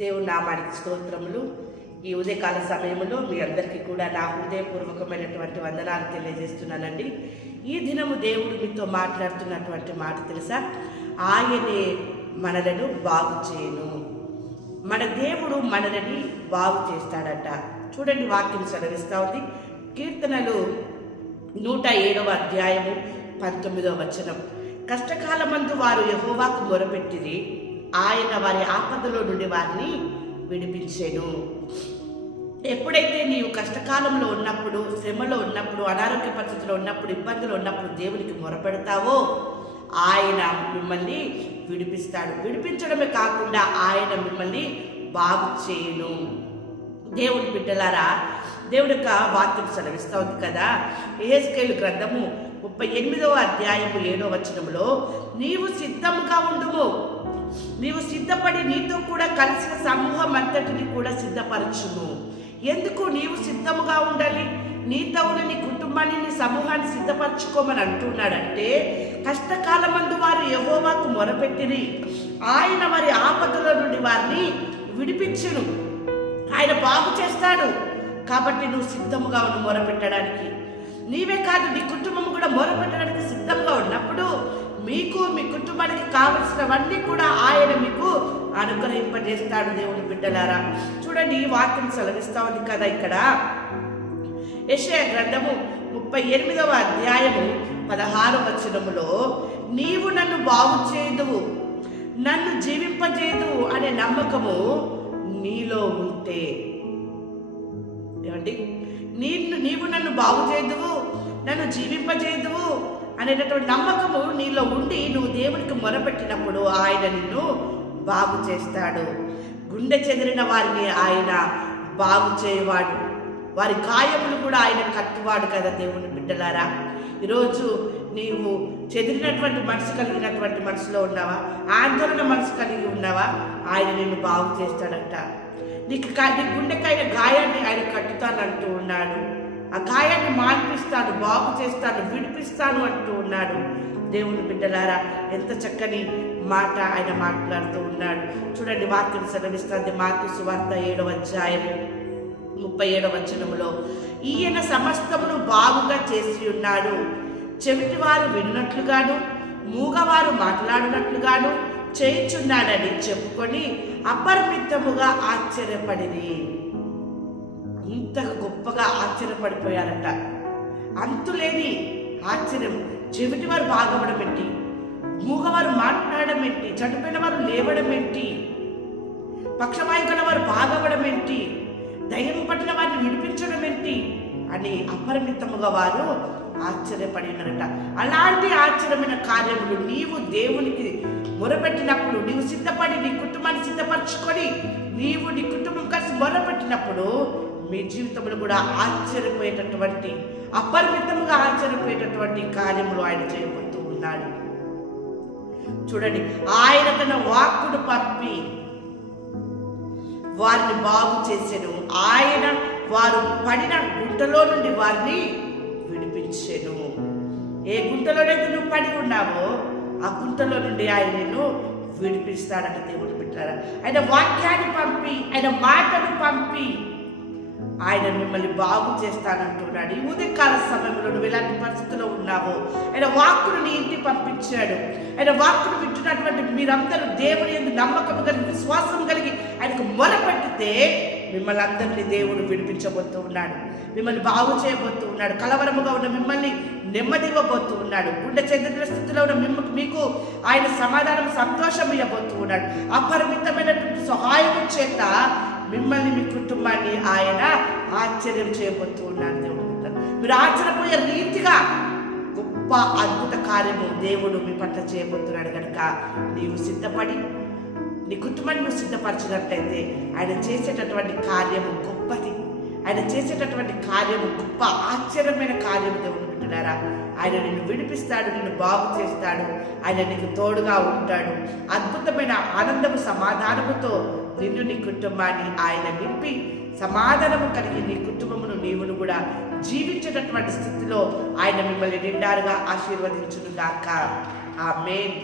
దేవుని నామానికి స్తోత్రములు. ఈ ఉదయకాల సమయంలో మీ అందరికీ కూడా నా హృదయపూర్వకమైనటువంటి వందనాలు తెలియజేస్తున్నానండి. ఈ దినము దేవుడు మీతో మాట్లాడుతున్నటువంటి మాట తెలుసా? ఆయనే మనలను బాగు చేయను. మన దేవుడు మనలని బాగు చేస్తాడట. చూడండి, వాక్యం సెలవిస్తూ ఉంది. కీర్తనలు 107వ అధ్యాయము 19వ వచనం. కష్టకాలమందు వారు యెహోవాకు మొరపెట్టిరి, ఆయన వారి ఆపదలో నుండి వారిని విడిపించెను. ఎప్పుడైతే నీవు కష్టకాలంలో ఉన్నప్పుడు, శ్రమలో ఉన్నప్పుడు, అనారోగ్య పరిస్థితిలో ఉన్నప్పుడు, ఇబ్బందులు ఉన్నప్పుడు దేవునికి మొరపెడతావో ఆయన మిమ్మల్ని విడిపిస్తాడు. విడిపించడమే కాకుండా ఆయన మిమ్మల్ని బాగు చేయను. దేవుని బిడ్డలారా, దేవుడి యొక్క వాక్యం సెలవిస్తూ ఉంది కదా. యెహెజ్కేలు గ్రంథము 38వ అధ్యాయము 7వ వచనంలో, నీవు సిద్ధముగా ఉండుము, నీవు సిద్ధపడి నీతో కూడా కలిసిన సమూహం అంతటిని కూడా సిద్ధపరచుము. ఎందుకు నీవు సిద్ధముగా ఉండాలి? నీతో ఉన్న నీ కుటుంబాన్ని, నీ సమూహాన్ని సిద్ధపరచుకోమని అంటున్నాడంటే, కష్టకాలమందు వారు యెహోవాకు మొరపెట్టిరి, ఆయన వారి ఆపదల నుండి వారిని విడిపించును. ఆయన బాగు చేస్తాడు. కాబట్టి నువ్వు సిద్ధముగా ఉండి మొరపెట్టడానికి. నీవే కాదు, నీ కుటుంబం కూడా మొరపెట్టడానికి సిద్ధంగా ఉన్నప్పుడు మీకు, మీ కుటుంబానికి కావలసినవన్నీ కూడా ఆయన మీకు అనుగ్రహింపజేస్తాడు. దేవుని బిడ్డలారా, చూడండి, ఈ వాక్యం సెలవిస్తా ఉంది కదా. ఇక్కడ యెషయా గ్రంథము 38వ అధ్యాయము 16వ వచనములో, నీవు నన్ను బాగు చేయదువు, నన్ను జీవింపజేయదువు అనే నమ్మకము నీలో ఉంటే, ఏమండి, నీవు నన్ను బాగు చేయదువు, నన్ను జీవింపజేయదువు అనేటటువంటి నమ్మకము నీలో ఉండి నువ్వు దేవునికి మొరపెట్టినప్పుడు ఆయన నిన్ను బాగు చేస్తాడు. గుండె చెదిరిన వారిని ఆయన బాగు చేయవాడు, వారి గాయములు కూడా ఆయన కట్టువాడు కదా. దేవుని బిడ్డలారా, ఈరోజు నీవు చెదిరినటువంటి మనసు కలిగినటువంటి మనసులో ఉన్నావా? ఆందోళన మనసు కలిగి ఉన్నావా? ఆయన నిన్ను బాగు చేస్తాడంట. నీ గుండెకైన గాయాన్ని ఆయన కట్టుతానంటూ ఉన్నాడు. ఆ గాయాన్ని మాన్పిస్తాను, బాగు చేస్తాను, విడిపిస్తాను అంటూ ఉన్నాడు. దేవుని బిడ్డలారా, ఎంత చక్కని మాట ఆయన మాట్లాడుతూ ఉన్నాడు. చూడండి, వాక్యం సెలవిస్తుంది. మార్కు సువార్త 7వ అధ్యాయము 37వ వచనములో, ఈయన సమస్తమును బాగుగా చేసి ఉన్నాడు, చెవిటివారు విన్నట్లుగాను, మూగవారు మాట్లాడినట్లుగాను చేయుచున్నాడని చెప్పుకొని అపరిమితముగా ఆశ్చర్యపడింది. అంత గొప్పగా ఆశ్చర్యపడిపోయారట. అంతులేని ఆశ్చర్యం. చెవిటి వారు బాగవడం ఏంటి, మూగవారు మాట్లాడడం ఏంటి, చనిపోయిన వారు లేవడం ఏంటి, పక్షవాయు గల వారు బాగవడం ఏంటి, దయ్యం పట్టిన వారిని విడిపించడం ఏంటి అని అపరిమితముగా వారు ఆశ్చర్యపడి ఉన్నారట. అలాంటి ఆశ్చర్యమైన కార్యములు నీవు దేవునికి మొరపెట్టినప్పుడు, నీవు సిద్ధపడి నీ కుటుంబాన్ని సిద్ధపరచుకొని నీవు నీ కుటుంబం కలిసి మొరపెట్టినప్పుడు మీ జీవితంలో కూడా ఆశ్చర్యపోయేటటువంటి, అపరిమితముగా ఆశ్చర్యపోయేటటువంటి కార్యములు ఆయన చేయబోతూ ఉన్నాడు. చూడండి, ఆయన తన వాక్కును పంపి వారిని బాగు చేసెను. ఆయన వారు పడిన గుంటలో నుండి వారిని విడిపించెను. ఏ గుంటలోనైతే నువ్వు పడి ఉన్నావో ఆ గుంటలో నుండి ఆయన నిన్ను విడిపిస్తాడట. దేవుని బిడ్డలారా, ఆయన వాక్యాన్ని పంపి, ఆయన మాటను పంపి ఆయన మిమ్మల్ని బాగు చేస్తానంటున్నాడు. ఈ ఉదయకాల సమయంలో నువ్వు ఎలాంటి పరిస్థితుల్లో ఉన్నావో ఆయన వాక్కును నీ ఇంటికి పంపించాడు. ఆయన వాక్కును వింటున్నటువంటి మీరందరూ దేవుని యందు నమ్మకం కలిగి, విశ్వాసం కలిగి ఆయనకు మొరపెట్టితే మిమ్మల్ని అందరినీ దేవుడు విడిపించబోతూ ఉన్నాడు, మిమ్మల్ని బాగు చేయబోతూ ఉన్నాడు. కలవరముగా ఉన్న మిమ్మల్ని నెమ్మదివ్వబోతూ ఉన్నాడు. గుండె చెందిన స్థితిలో ఉన్న మీకు ఆయన సమాధానం, సంతోషం ఇవ్వబోతూ ఉన్నాడు. అపరిమితమైనటువంటి సహాయం చేత మిమ్మల్ని, మీ కుటుంబాన్ని ఆయన ఆశ్చర్యం చేయబోతూ ఉన్నాడు. దేవుడు, మీరు ఆశ్చర్యపోయే రీతిగా గొప్ప అద్భుత కార్యము దేవుడు మీ పట్ల చేయబోతున్నాడు. కనుక నీవు సిద్ధపడి నీ కుటుంబాన్ని నువ్వు సిద్ధపరచినట్లయితే ఆయన చేసేటటువంటి కార్యము గొప్పది. ఆయన చేసేటటువంటి కార్యము గొప్ప ఆశ్చర్యమైన కార్యము. దేవుడు బిడ్డలారా, ఆయన నిన్ను విడిపిస్తాడు, నిన్ను బాగు చేస్తాడు, ఆయన నీకు తోడుగా ఉంటాడు. అద్భుతమైన ఆనందము, సమాధానముతో నిన్ను, నీ కుటుంబాన్ని ఆయన నింపి సమాధానము కలిగి నీ కుటుంబమును నీవును కూడా జీవించేటటువంటి స్థితిలో ఆయన మిమ్మల్ని నిండారుగా ఆశీర్వదించును గాక. ఆమేన్.